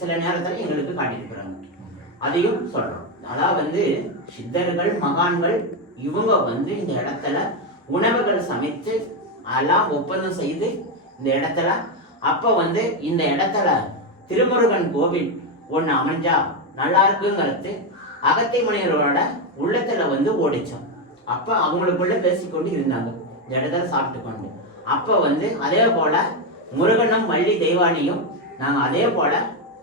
சில நேரத்துல எங்களுக்கு காட்டியிருக்கிறாங்க. அதையும் சொல்றோம். அதான் வந்து சித்தர்கள் மகான்கள் இவங்க வந்து இந்த இடத்துல உணவுகள் சமைத்து எல்லாம் ஒப்பந்தம் செய்து இந்த இடத்துல. அப்போ வந்து இந்த இடத்துல திருமுருகன் கோவில் ஒன்று அமைஞ்சா நல்லா இருக்குங்கிறது அகத்திய முனிவரோட உள்ளத்துல வந்து ஓடிச்சோம். அப்போ அவங்களுக்குள்ள பேசிக்கொண்டு இருந்தாங்க இந்த இடத்துல சாப்பிட்டு கொண்டு. அப்போ வந்து அதே போல முருகனும் வள்ளி தெய்வானியும் நாங்கள் அதே போல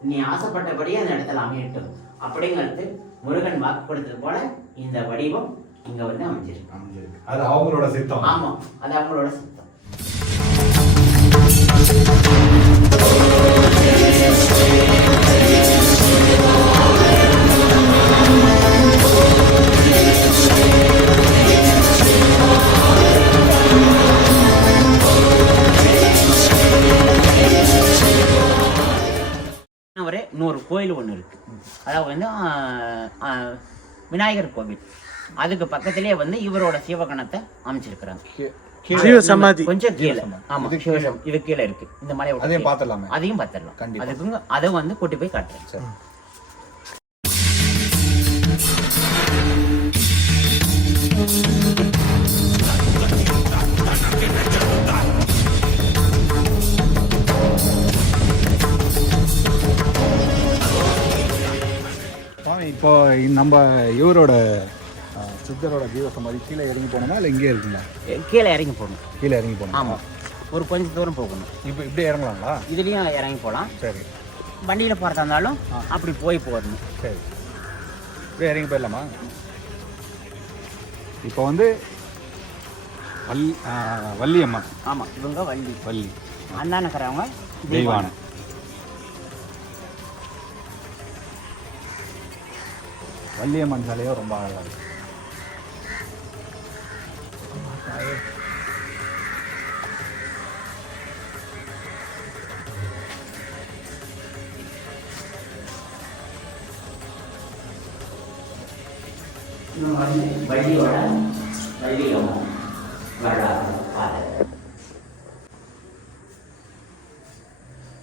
நீ ஆசைப்பட்டபடியே அந்த இடத்துல அமையட்டும் அப்படிங்கிறது முருகன் வாக்கு கொடுத்தது போல இந்த வடிவம் இங்க வந்து அமைஞ்சிருக்கு. அது அவங்களோட சித்தம். ஆமா, அது அவங்களோட சித்தம். இன்னொரு கோயில் ஒன்று இருக்கு, அதாவது வந்து விநாயகர் கோவில். அதுக்கு பக்கத்திலேயே வந்து இவரோட சிவகணத்தை அமைச்சிருக்கிறாங்க. கொஞ்சம் கீழே. ஆமா, சிவசம் இது கீழே இருக்கு. இந்த மலை அதையும் பார்த்துடலாம். அதுக்கு அதை வந்து கூட்டி போய் காட்டுறேன் சார். இப்போ நம்ம இவரோட சித்தரோட ஜீவ சமாதி கீழே இறங்கி போனோமா இல்லை இங்கே இருக்குங்களா? கீழே இறங்கி போகணும். கீழே இறங்கி போகணும். ஆமாம், ஒரு கொஞ்சம் தூரம் போகணும். இப்போ இப்படியே இறங்கலாங்களா? இதுலேயும் இறங்கி போகலாம். சரி, வண்டியில் போகிறதா இருந்தாலும் அப்படி போகணும். சரி, இப்படியே இறங்கி போயிடலாமா? இப்போ வந்து வள்ளி அம்மா. ஆமாம், இவங்க வள்ளி. அண்ணானக்கிறவங்க தெய்வானை. வள்ளியம்மன் சாலையோ ரொம்ப அழகாக இருக்கு.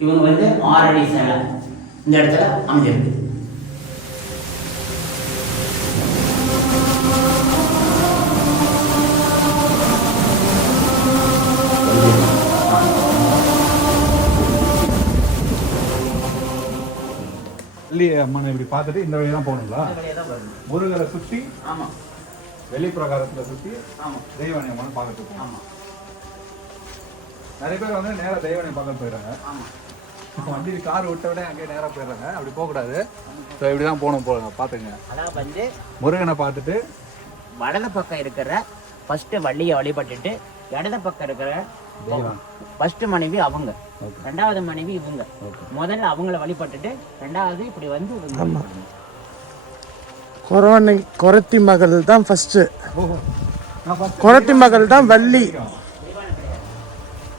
இவங்க வந்து 6 அடி சிலை இந்த இடத்துல அமைஞ்சிருக்கு. வள்ளி அம்மனை இப்படி பார்த்துட்டு இந்த வழியா தான் போகணுங்களா? முருகரை சுற்றி, ஆமாம், வெளி பிரகாரத்தில் சுற்றி, ஆமாம், தெய்வானை அம்மனை பார்த்துட்டு போகணும். ஆமாம். நிறைய பேர் வந்து நேராக தெய்வானை பார்க்க போயிடுறாங்க. ஆமாம், வண்டி கார் விட்ட விட அங்கேயே நேராக போயிடுறாங்க. அப்படி போகக்கூடாது. ஸோ இப்படி தான் போகணும். பார்த்துங்க, அதான் வந்து முருகனை பார்த்துட்டு வலது பக்கம் இருக்கிற ஃபர்ஸ்ட் வள்ளியை வழிபட்டுட்டு இடது பக்கம் இருக்கிற ஃபர்ஸ்ட் மனைவி அவங்க, ரெண்டாவது மனைவி இவங்க. முதல்ல அவங்கள வழிபட்டுட்டு ரெண்டாவது இப்படி வந்து கொரத்தி மகள் தான் ஃபர்ஸ்ட். கொரத்தி மகள் தான் வள்ளி.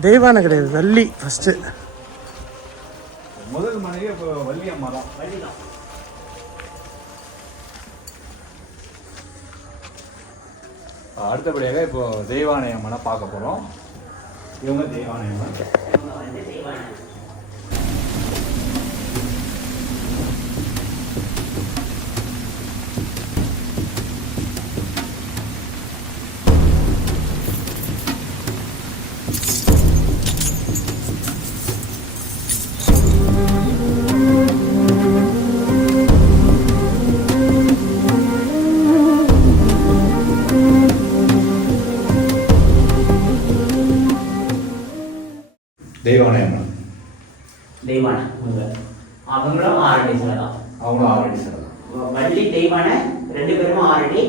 தெய்வானை கிடையாது, வள்ளி ஃபர்ஸ்ட். முதல் மனைவி வள்ளி அம்மா தான். அடுத்தபடியாக இப்போ தெய்வானை அம்மனை பார்க்க போகிறோம். இவங்க தெய்வானை அம்மன். தெய்வானை அம்மன். தெய்வானை அவங்களும் 6 அடி சிலை தான். அவங்களும் 6 அடி சிலை தான். வள்ளி தெய்வானை 2 பேரும் 6 அடி.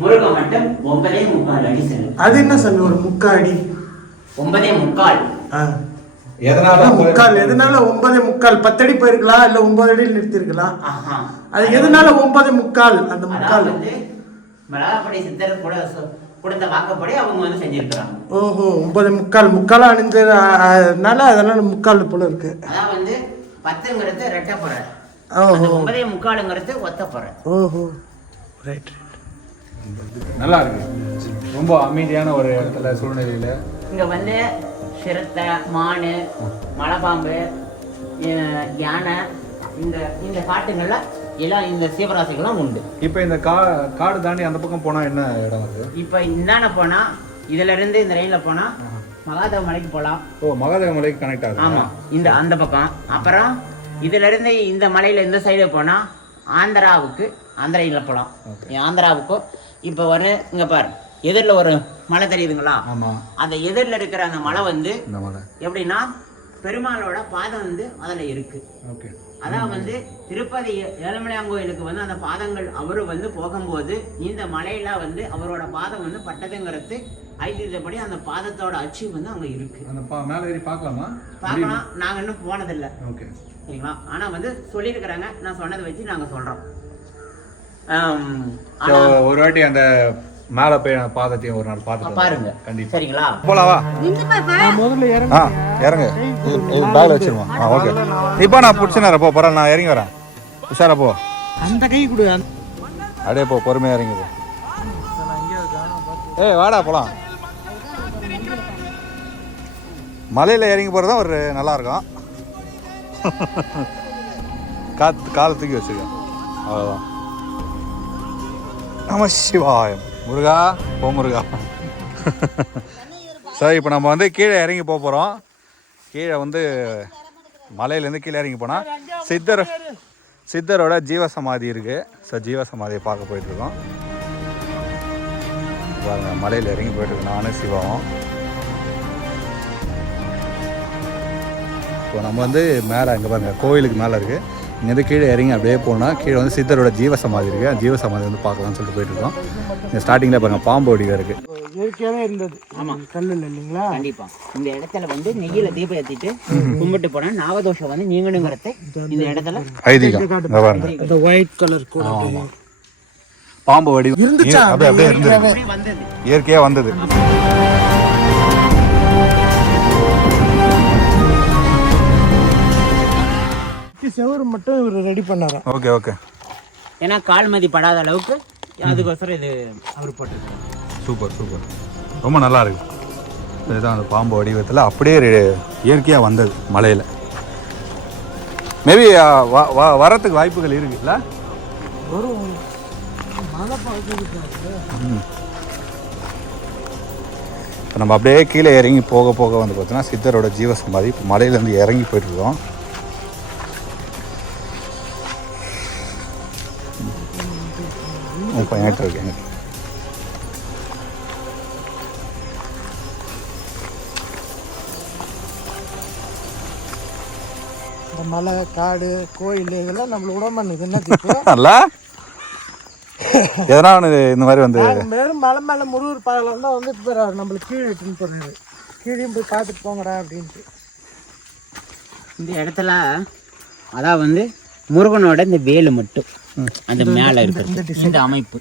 முருகன் மட்டும் 9.25 அடி சிலை. அது என்ன சாமி ஒரு முக்காடி? 9.25. எதனால முக்கால்? எதனால 9.25? 10 அடி போயிருக்கலாம், இல்ல 9 அடியில் நிறுத்திருக்கலாம். அது எதனால 9.25? அந்த முக்கால் வந்து மலகாப்படி சித்தர் கூட கொடுத்த வாக்கப்படி அவங்க வந்து செஞ்சிருக்கிறாங்க. ஓஹோ, 9.25 முக்காலா அணிந்ததுனால அதனால முக்கால் போல இருக்கு. அதான் வந்து 10ங்கிறது ரெட்டப்பறை. ஓஹோ, 9.25ங்கிறது ஒத்தப்பறை. ஓஹோ, ரைட். நல்லா இருக்கு. ரொம்ப அமைதியான ஒரு இடத்துல சூழ்நிலையில இங்க வந்து சிறுத்தை, மான், மலைப்பாம்பு, யானை, இந்த காட்டுங்கள்ல எல்லாம் இந்த சீவராசிகளும் உண்டு. இப்போ இந்த காடு தாண்டி அந்த பக்கம் போனா என்ன இடம் அது? இப்போ இந்தாண்ட போனா இதுல இருந்து இந்த ரயில்ல போனா மகாதேவ மலைக்கு போகலாம். ஓ, மகாதேவ மலைக்கு கனெக்ட் ஆகுது. ஆமாம், இந்த அந்த பக்கம். அப்புறம் இதிலிருந்து இந்த மலையில் இந்த சைடு போனால் ஆந்திராவில் போகலாம். ஆந்திராவுக்கோ இப்போ ஒரு இங்கே பாரு எதிரில் ஒரு மலை தெரியுதுங்களா? ஆமாம். அந்த எதிரில் இருக்கிற அந்த மலை வந்து இந்த மலை எப்படின்னா பெருமாளோட பாதம் வந்து அதில் இருக்கு. ஓகே. அதான் வந்து திருப்பதி ஏழுமலையாங்கோயிலுக்கு வந்து அந்த பாதங்கள் அவரு வந்து போகும்போது இந்த மலையில வந்து அவரோட பாதம் வந்து பட்டதுங்கிறது ஐதீகப்படி அந்த பாதத்தோட அச்சு வந்து அங்க இருக்கு. அந்த மேலே ஏறி பார்க்கலாமா? பார்க்கலாம். நாங்க இன்னும் போனதில்லை. ஓகே, சரிங்களா? ஆனா வந்து சொல்லியிருக்கிறாங்க. நான் சொன்னதை வச்சு நாங்க சொல்றோம். ஒரு வாட்டி அந்த மேலே போய் பாதத்தையும் ஒரு நாள் பார்த்து பாருங்க. கண்டிப்பா. சரிங்களா? போலாவா? முதல்ல இறங்க. பேக்ல வச்சிருமா? ஓகே. இப்போ நான் பிடிச்சினேன். போ பரவாயில்ல, நான் இறங்கி வரேன். உஷாரா போ. அந்த கை கொடு. அப்படியே போ, பொறுமையாக இறங்கி போ. ஏய் வாடா போலாம். மலையில் இறங்கி போகிறது தான் ஒரு நல்லா இருக்கும். காலை தூக்கி வச்சுருக்கேன், அவ்வளோதான். நம சிவாயம். முருகா போ முருகா. சரி, இப்போ நம்ம வந்து கீழே இறங்கி போகிறோம். கீழே வந்து மலையிலேருந்து கீழே இறங்கி போனால் சித்தரோட ஜீவசமாதி இருக்குது. ஸோ ஜீவசமாதியை பார்க்க போயிட்டுருக்கோம். பாருங்க, மலையில் இறங்கி போயிட்டுருக்கு நானும் சிவாவும். இப்போ நம்ம வந்து மேலே அங்கே பாருங்கள் கோவிலுக்கு மேலே இருக்குது. இங்கேருந்து கீழே இறங்கி அப்படியே போனால் கீழே வந்து சித்தரோட ஜீவசமாதி இருக்குது. அந்த ஜீவசமாதி வந்து பார்க்கலாம்னு சொல்லிட்டு போயிட்டுருக்கோம். இந்த ஸ்டார்டிங்கில் பாருங்கள் பாம்பு வடிவம் இருக்குது. இயற்கையாகவே இருந்தது. ஆமாம், கல்லில் இல்லைங்களா? கண்டிப்பா. இந்த இடத்துல வந்து நெய்யில தீபம் ஏற்றிட்டு கும்பிட்டு போனா நாகதோஷம் வந்து நீங்கணுங்கிறத இந்த இடத்துல ஐதீகம். அந்த ஒயிட் கலர் கூட பாம்பு வடிவம் இருந்துச்சா? அப்படியே இருந்தது, வந்தது, இயற்கையா வந்தது. செவரு மட்டும் இவர் ரெடி பண்ணாராம். Okay okay. ஏன்னா கால் மதி படாத அளவுக்கு அதுக்கோசரம் இது அவர் போட்டிருக்காரு. சூப்பர் சூப்பர், ரொம்ப நல்லா இருக்கு. இதுதான் அந்த பாம்பு வடிவத்தில் அப்படியே இயற்கையாக வந்தது மலையில். மேபி வரத்துக்கு வாய்ப்புகள் இருக்குல்ல? இப்போ நம்ம அப்படியே கீழே இறங்கி போக போக வந்து பார்த்தீங்கன்னா சித்தரோட ஜீவசமாதி மலையிலேருந்து இறங்கி போயிட்டுருக்கோம். பயணிட்டு இருக்கேங்க. இந்த மலை காடு கோயில் இதெல்லாம் நம்மள விட மாட்டேங்குது. என்ன அல்ல எதனா ஒன்று இந்த மாதிரி வந்து மேலும் மலை மேலே முருகர் பார்க்கலாம் தான் வந்து இப்போ நம்மளுக்கு கீழே இட்டுன்னு போறாரு. கீழே போய் பார்த்துட்டு போங்கடா அப்படின்ட்டு. இந்த இடத்துல அதான் வந்து முருகனோட இந்த வேலு மட்டும் அந்த மேலே இருக்கு இந்த அமைப்பு.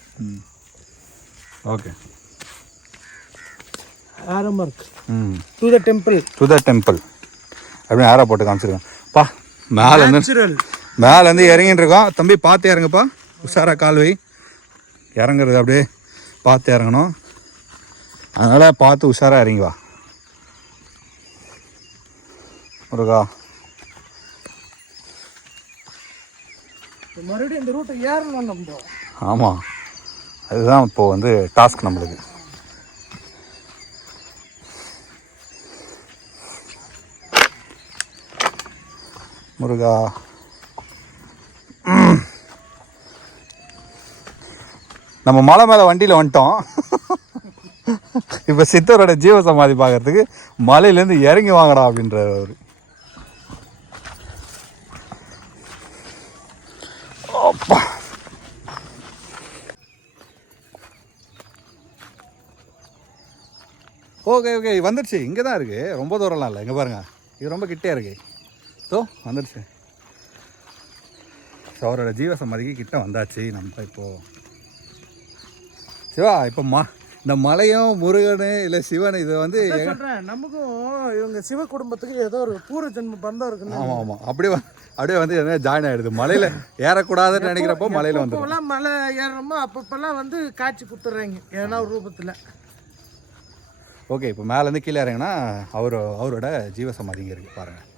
ஓகே, ஆரம்பம் இருக்கு. To the temple, to the temple அப்படின்னு ஆரா போட்டு காமிச்சிருக்கேன். பா மேலேருந்து இறங்கிட்டு இருக்கோம். தம்பி பார்த்து இறங்குப்பா, உஷாரா கால் வை. இறங்குறது அப்படியே பார்த்து இறங்கணும், அதனால் பார்த்து உஷாராக இறங்கி வா முருகா. மறுபடியும் இந்த ரூட்டை ஏறணும் நம்ம. ஆமாம், அதுதான் இப்போது வந்து டாஸ்க் நம்மளுக்கு. முருகா நம்ம மலை மேலே வண்டியில் வந்துட்டோம். இப்போ சித்தரோட ஜீவசமாதி பார்க்கறதுக்கு மலையிலேருந்து இறங்கி வாங்கடா அப்படின்றார் அவர். அப்பா, ஓகே ஓகே, வந்துடுச்சு. இங்கே தான் இருக்குது, ரொம்ப தூரம்லாம் இல்லை. இங்கே பாருங்கள், இது ரொம்ப கிட்டே இருக்குது. ஸோ வந்துடுச்சு, அவரோட ஜீவசமாதிக்கு கிட்ட வந்தாச்சு நம்ம. இப்போது சிவா, இப்போ இந்த மலையும் முருகன் இல்லை சிவன் இது வந்து சொல்கிறேன், நமக்கும் இவங்க சிவ குடும்பத்துக்கு ஏதோ ஒரு பூர்வ ஜென்ம பந்தம் இருக்குன்னு. ஆமாம் ஆமாம், அப்படியே வந்து எதனா ஜாயின் ஆகிடுது. மலையில் ஏறக்கூடாதுன்னு நினைக்கிறப்போ மலையில் வந்து மலை ஏறணுமோ அப்பப்பெல்லாம் வந்து காட்சி கொடுத்துட்றாங்க ஏன்னா ஒரு ரூபத்தில். ஓகே, இப்போ மேலேருந்து கீழே இறங்கினா அவரோட ஜீவசமாதிங்க இருக்குது பாருங்கள்.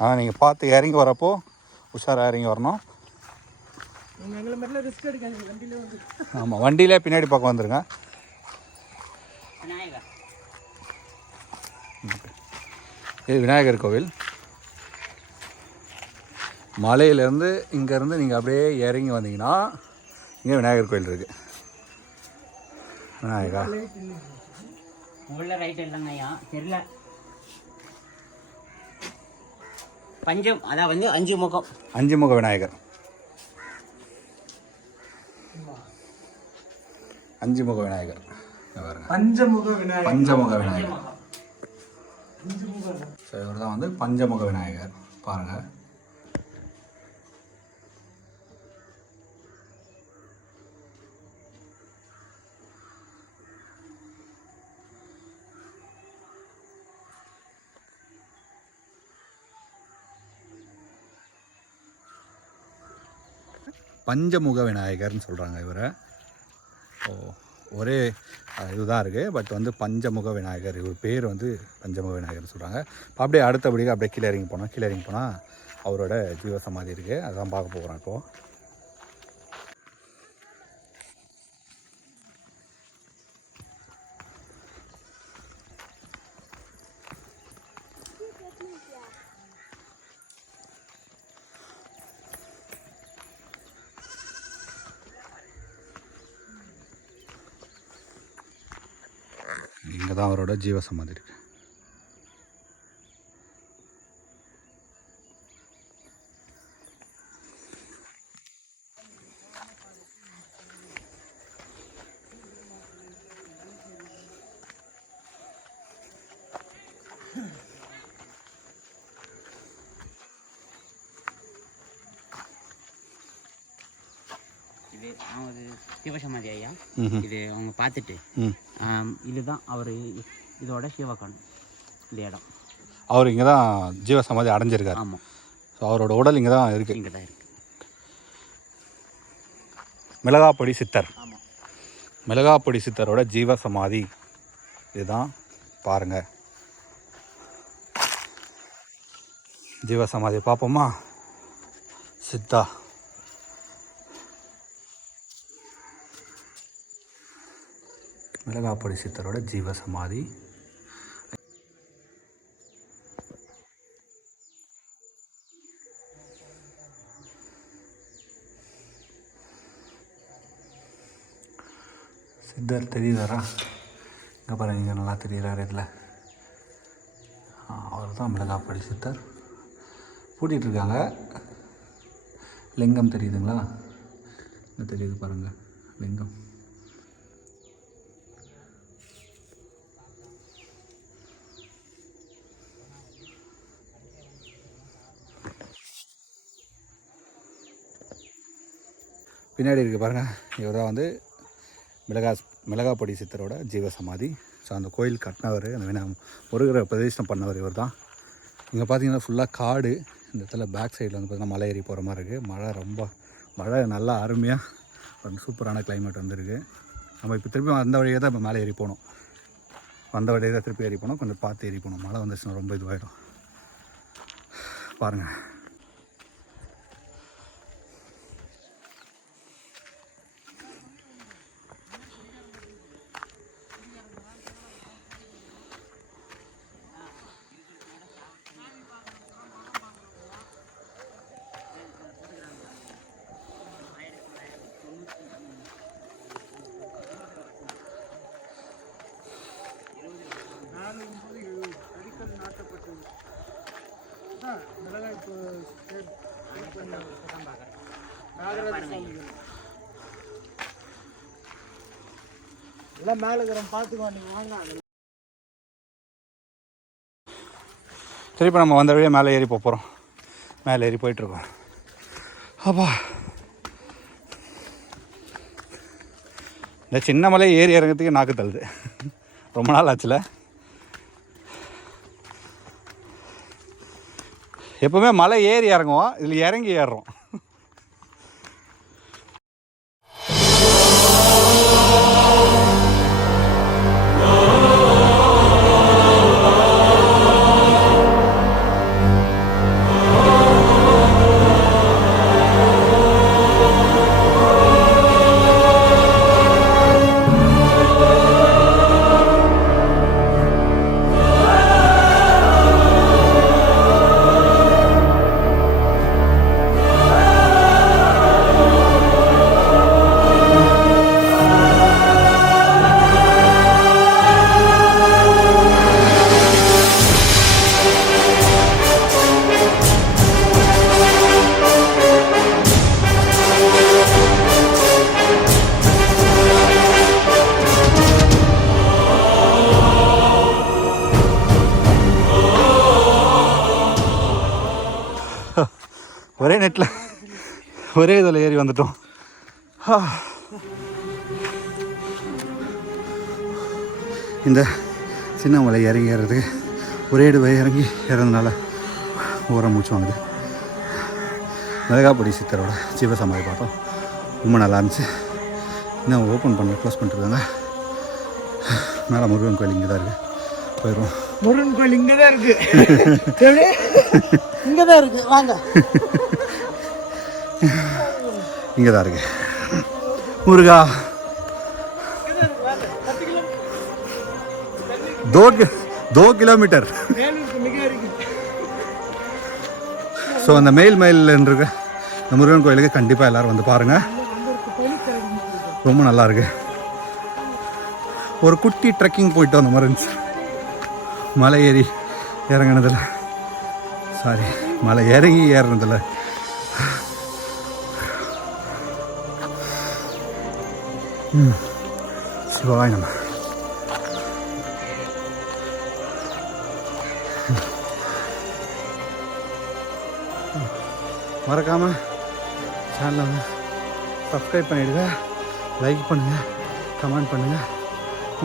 ஆனால் நீங்கள் பார்த்து இறங்கி வரப்போ உஷாராக இறங்கி வரணும். நீங்கள் எங்களை மாதிரிலாம் ரிஸ்க் எடுக்காதீங்க, வண்டியிலே வந்து. ஆமாம், வண்டியிலே பின்னாடி பக்கம் வந்துருங்க. விநாயகர் இது விநாயகர் கோவில். மலையிலேருந்து இங்கேருந்து நீங்கள் அப்படியே இறங்கி வந்தீங்கன்னா இங்கே விநாயகர் கோயில் இருக்குது. விநாயகா உள்ள ரைட் இல்லைங்க ஐயா, தெரியல. பஞ்சம், அதான் வந்து 5 முகம். 5 முக விநாயகர். 5 முக விநாயகர் பாருங்க. பஞ்சமுக விநாயகர். பஞ்சமுக விநாயகர். ஸோ இவர் தான் வந்து பஞ்சமுக விநாயகர் பாருங்கள். பஞ்சமுக விநாயகர்னு சொல்கிறாங்க இவரை. ஒரே இதுதான் இருக்குது, பட் வந்து பஞ்சமுக விநாயகர் இவர் பேர் வந்து பஞ்சமுக விநாயகர்னு சொல்கிறாங்க. இப்போ அப்படியே அடுத்தபடியாக அப்படியே கீழே இறங்கி போனால் அவரோட ஜீவ சமாதி இருக்குது. அதான் பார்க்க போகிறோம் இப்போது. இங்கே தான் அவரோட ஜீவ சமாதி இருக்குது. இது அவங்க சிவசமாதி ஐயா. இது அவங்க பார்த்துட்டு இதுதான் அவர் இதோட சிவகான் இந்த இடம். அவர் இங்கே தான் ஜீவ சமாதி அடைஞ்சிருக்காரு. ஆமாம். ஸோ அவரோட உடல் இங்கே தான் இருக்குது. இங்கே தான் இருக்குது. மிளகாப்பொடி சித்தர். ஆமாம். மிளகாப்பொடி சித்தரோட ஜீவ சமாதி இதுதான் பாருங்கள். ஜீவ சமாதி பார்ப்போமா? சித்தா மிளகாப்பொடி சித்தரோட ஜீவ சமாதி. சித்தர் தெரியுதாரா? இங்கே பாருங்க, இங்கே நல்லா தெரியுறாரு. இதில் அவர் தான் மிளகாப்பொடி சித்தர். பூட்டிகிட்ருக்காங்க. லிங்கம் தெரியுதுங்களா? இங்கே தெரியுது பாருங்கள் லிங்கம். பின்னாடி இருக்குது பாருங்கள், இவர் தான் வந்து மிளகாப்பொடி சித்தரோட ஜீவ சமாதி. ஸோ அந்த கோயில் கட்டினவர், அந்த முருகரை பிரதிஷ்டம் பண்ணவர் இவர் தான். இங்கே பார்த்தீங்கன்னா ஃபுல்லாக காடு. இந்த இடத்துல பேக் சைடில் வந்து பார்த்திங்கன்னா மலை ஏறி போகிற மாதிரி இருக்குது. மழை நல்லா அருமையாக ஒரு சூப்பரான கிளைமேட் வந்துருக்கு. நம்ம இப்போ திருப்பி அந்த வழியே தான் இப்போ மேலே ஏறி போகணும். அந்த வழியே தான் திருப்பி ஏறி போகணும். கொஞ்சம் பார்த்து ஏறி போகணும். மழை வந்துச்சுன்னா ரொம்ப இதுவாகிடும் பாருங்கள். எல்லாம் மேலே இருக்கிறோம், பார்த்துக்குவோம். நீங்கள் வாங்க. சரி, இப்போ நம்ம வந்த வழியாக மேலே ஏறி போகிறோம். மேலே ஏறி போயிட்டுருக்கோம். அப்பா, இந்த சின்ன மலை ஏறி இறங்கிறதுக்கு நாக்கு தள்ளுது. ரொம்ப நாள் ஆச்சுல. எப்போவுமே மலை ஏறி இறங்குவோம், இதில் இறங்கி ஏறுறோம். ஒரே நெட்டில் ஒரே இதில் ஏறி வந்துட்டோம். இந்த சின்ன மலை இறங்கி ஏறுறதுக்கு ஒரே இடம் இறங்கி ஏறதுனால ஓரம் மூச்சு வாங்குது. மிளகாப்பொடி சித்தரோட ஜீவசமாதி பார்த்தோம், ரொம்ப நல்லா இருந்துச்சு. இன்னும் ஓப்பன் பண்ணி க்ளோஸ் பண்ணிட்டுருக்காங்க. மேலே முருகன் கோயில் இங்கே தான் இருக்குது, போயிடுவோம். முருகன் கோயில் இங்கே தான் இருக்குது, இங்கே தான் இருக்குது, வாங்க. இங்கே தான் இருக்கு முருகா. 2 கிலோமீட்டர். ஸோ அந்த மேல் மயிலில் இருக்க இந்த முருகன் கோயிலுக்கு கண்டிப்பாக எல்லோரும் வந்து பாருங்கள், ரொம்ப நல்லா இருக்கு. ஒரு குட்டி ட்ரெக்கிங் போயிட்டு வந்த மாதிரி இருந்துச்சு. மலை ஏறி இறங்கினதில் மலை இறங்கி ஏறினதில் சிவாய நம்ம மறக்காமல் சேனலை வந்து சப்ஸ்கிரைப் பண்ணிவிடுங்க, லைக் பண்ணுங்கள், கமெண்ட் பண்ணுங்கள்.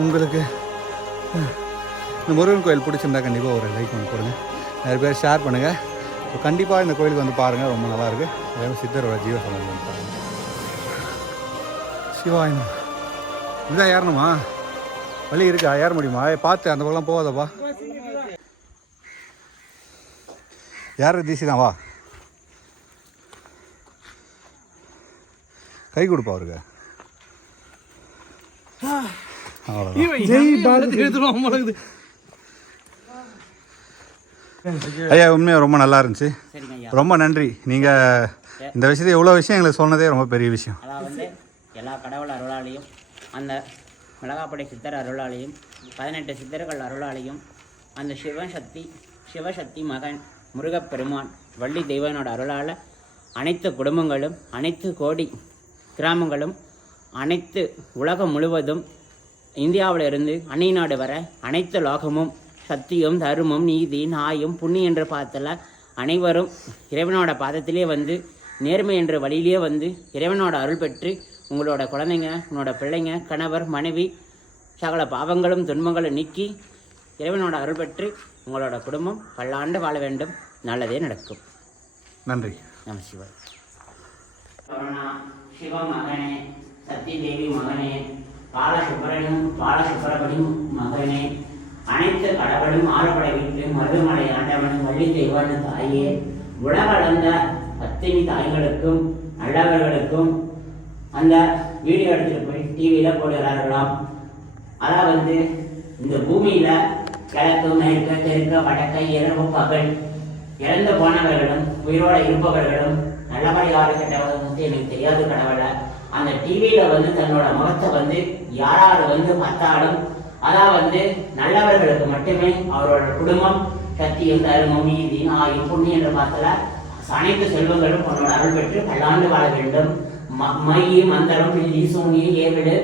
உங்களுக்கு இந்த முருகன் கோயில் பிடிச்சிருந்தா கண்டிப்பாக ஒரு லைக் பண்ணி போடுங்க, நிறைய பேர் ஷேர் பண்ணுங்கள். கண்டிப்பாக இந்த கோயிலுக்கு வந்து பாருங்கள், ரொம்ப நல்லாயிருக்கு. அதே சித்தரோட ஜீவசமாதி வந்து பாருங்கள். சிவாயனம் இதுதான் ஏறணுமா? வழி இருக்கா? ஏற முடியுமா? பார்த்து அந்த பக்கம் போகாதப்பா. ஏற தீசி தான், வா. கை கொடுப்பா அவருக்கு. ஐயா உண்மையாக ரொம்ப நல்லா இருந்துச்சு, ரொம்ப நன்றி. நீங்கள் இந்த விஷயத்தை எவ்வளோ விஷயம் எங்களுக்கு சொன்னதே ரொம்ப பெரிய விஷயம். அதாவது எல்லா கடவுள் அருளாலையும், அந்த மிளகாப்படை சித்தர் அருளாலையும், 18 சித்தர்கள் அருளாலையும், அந்த சிவசக்தி மகன் முருகப்பெருமான் வள்ளி தெய்வனோட அருளால் அனைத்து குடும்பங்களும், அனைத்து கோடி கிராமங்களும், அனைத்து உலகம் முழுவதும், இந்தியாவிலிருந்து அன்னை நாடு வர அனைத்து லோகமும் சத்தியம், தர்மம், நீதி, நியாயம், புண்ணியம் என்ற பாதத்தில் அனைவரும் இறைவனோட பாதத்திலே வந்து நேர்மை என்ற வழியிலே வந்து இறைவனோட அருள் பெற்று உங்களோட குழந்தைங்க, உங்களோட பிள்ளைங்க, கணவர், மனைவி சகல பாவங்களும் துன்பங்களும் நீக்கி இறைவனோட அருள் பெற்று உங்களோட குடும்பம் பல்லாண்டு வாழ வேண்டும். நல்லதே நடக்கும். நன்றி. நம சிவாய். சிவ மகனே, சக்தி தேவி மகனே, பாலசுப்பிரமணி மகனே, அனைத்து கடவுளும் ஆறுபடை வீட்டு மருதுமலை ஆண்டவன் வள்ளி தெய்வான தாயே, உலகளந்த அத்தனை தாய்களுக்கும் நல்லவர்களுக்கும் அந்த வீடியோ எடுத்துகிட்டு போய் டிவியில் போடுகிறார்களாம். அதாவது இந்த பூமியில் கிழக்கு, மேற்கு, தெற்கு, வடக்கு, இரவு, பகல், இறந்து போனவர்களும் உயிரோடு இருப்பவர்களும் நல்லவரை யாரு கெட்டவர்கள் வந்து எனக்கு தெரியாது கடவுளை அந்த டிவியில் வந்து தன்னோட முகத்தை வந்து யாராரு வந்து பார்த்தாலும் அதாவது நல்லவர்களுக்கு மட்டுமே அவரோட குடும்பம் சத்தியம், தர்மம், நீதி, நியாயம், புண்ணியம் என்ற பாத்துல அனைத்து செல்வங்களும் உன்னோட அருள் பெற்று பல்லாண்டு வாழ வேண்டும். மைய மந்திரம், பில்லி, சூனி, ஏவிடு,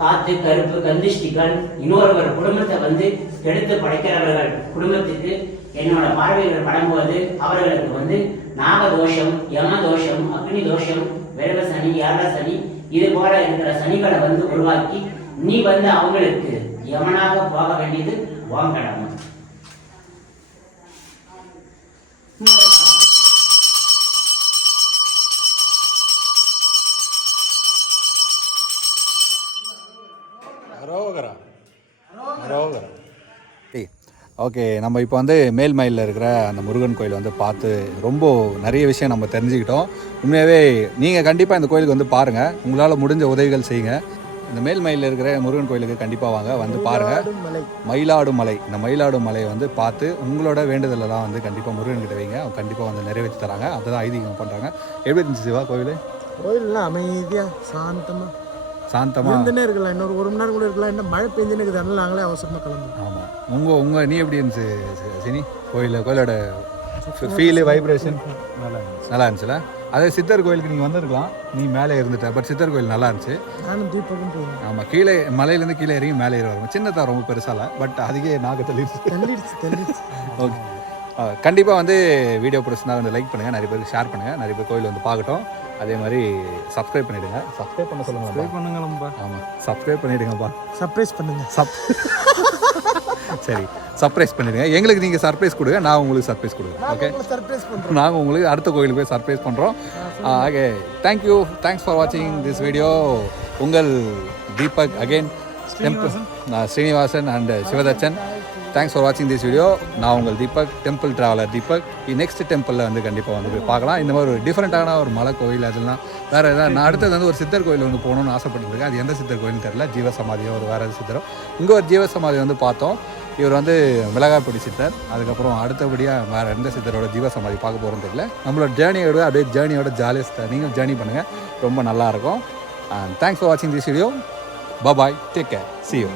காத்து, கருப்பு, கந்திஷ்டிகள் இன்னொருவர் குடும்பத்தை வந்து எடுத்து படைக்கிறவர்கள் குடும்பத்துக்கு என்னோட பார்வைகள் படும்போது அவர்களுக்கு வந்து நாகதோஷம், யமதோஷம், அக்னி தோஷம், வெறுவ சனி, ஏழ சனி இது போல இருக்கிற சனிகளை வந்து உருவாக்கி நீ வந்து அவங்களுக்கு யமனாக போக வேண்டியது உன் கடமை. ஓகே, நம்ம இப்போ வந்து மேல்மயிலில் இருக்கிற அந்த முருகன் கோயில் வந்து பார்த்து ரொம்ப நிறைய விஷயம் நம்ம தெரிஞ்சுக்கிட்டோம். உண்மையாகவே நீங்கள் கண்டிப்பாக இந்த கோயிலுக்கு வந்து பாருங்கள், உங்களால் முடிஞ்ச உதவிகள் செய்யுங்க. இந்த மேல்மயிலில் இருக்கிற முருகன் கோயிலுக்கு கண்டிப்பாக வாங்க, வந்து பாருங்கள். மயிலாடும் மலை, இந்த மயிலாடும் மலையை வந்து பார்த்து உங்களோட வேண்டுதலெல்லாம் வந்து கண்டிப்பாக முருகன்கிட்ட வைங்க, அவங்க கண்டிப்பாக வந்து நிறைவேற்றி தராங்க. அதுதான் ஐதீகம் பண்ணுறாங்க. எப்படி இருந்துச்சு சிவா கோயில்? கோயிலெலாம் அமைதியாக சாந்தமாக இருந்துனே இருக்கலாம். இன்னொரு 1 மணி நேரம் கூட இருக்கலாம். என்ன மழை பெஞ்சுன்னு இருக்குது, அதனால நாங்களே அவசரமாக கிளம்புறோம். ஆமாம். உங்கள் நீ எப்படி இருந்துச்சு சினி? கோயிலோட ஃபீலு, வைப்ரேஷன் நல்லா இருந்துச்சுல? அதே சித்தர் கோயிலுக்கு நீங்கள் வந்திருக்கலாம், நீ மேலே இருந்துட்ட. பட் சித்தர் கோயில் நல்லா இருந்துச்சு. நானும் தீபகம் போயிருந்தேன். ஆமாம், கீழே மலையிலேருந்து கீழே இறங்கி மேலே ஏறி வரும். சின்னதாக ரொம்ப பெருசால, பட் அதுக்கே நாக தள்ளிடுச்சு. ஓகே, கண்டிப்பாக வந்து வீடியோ பிடிச்சிருந்தா வந்து லைக் பண்ணுங்கள், நிறைய பேருக்கு ஷேர் பண்ணுங்கள், நிறைய பேர் கோயில் வந்து பார்க்கட்டும். அதே மாதிரி சப்ஸ்கிரைப் பண்ணிவிடுங்க. சப்ஸ்கிரைப் பண்ண சொல்லுங்கப்பா. பண்ணுங்களப்பா. ஆமாம், சப்ஸ்கிரைப் பண்ணிவிடுங்கப்பா. சர்ப்ரைஸ் பண்ணுங்க. சரி, சர்ப்ரைஸ் பண்ணிடுங்க. எங்களுக்கு நீங்கள் சர்ப்ரைஸ் கொடுங்க, நான் உங்களுக்கு சர்ப்ரைஸ் கொடுக்குறேன். ஓகே, சர்ப்ரைஸ் பண்ணுறோம். நாங்கள் உங்களுக்கு அடுத்த கோயிலுக்கு போய் சர்ப்ரைஸ் பண்ணுறோம். ஓகே, தேங்க்யூ, தேங்க்ஸ் ஃபார் வாட்சிங் திஸ் வீடியோ. உங்கள் Deepak again Srinivasan and Sivadarshan. Thanks for வாட்சிங் திஸ் வீடியோ. நான் உங்கள் Deepak, temple traveller Deepak. Next டெம்பிளில் வந்து கண்டிப்பாக வந்து போய் பார்க்கலாம். இந்த மாதிரி ஒரு டிஃப்ரெண்ட்டான ஒரு மலை கோயில், அதெல்லாம் வேறு எதாவது. நான் அடுத்தது வந்து ஒரு சித்தர் கோயில் வந்து போகணுன்னு ஆசைப்பட்டுருக்கேன். அது எந்த சித்தர் கோயில்னு தெரியல, ஜீவசமாதியோ ஒரு வேறு சித்தரோ. இங்கே ஒரு ஜீவசமாதி வந்து பார்த்தோம். இவர் வந்து மிளகாய்பொடி சித்தர். அதுக்கப்புறம் அடுத்தபடியாக வேறு எந்த சித்தரோட ஜீவசமாதி பார்க்க போகிறோன்னு தெரியல. நம்மளோட ஜேர்னியோட அப்படியே ஜேர்னியோட ஜாலியஸ்ட் நீங்கள் ஜேர்னி பண்ணுங்கள், ரொம்ப நல்லாயிருக்கும். தேங்க்ஸ் ஃபார் வாட்சிங் this video. Bye-bye. Take care. See you.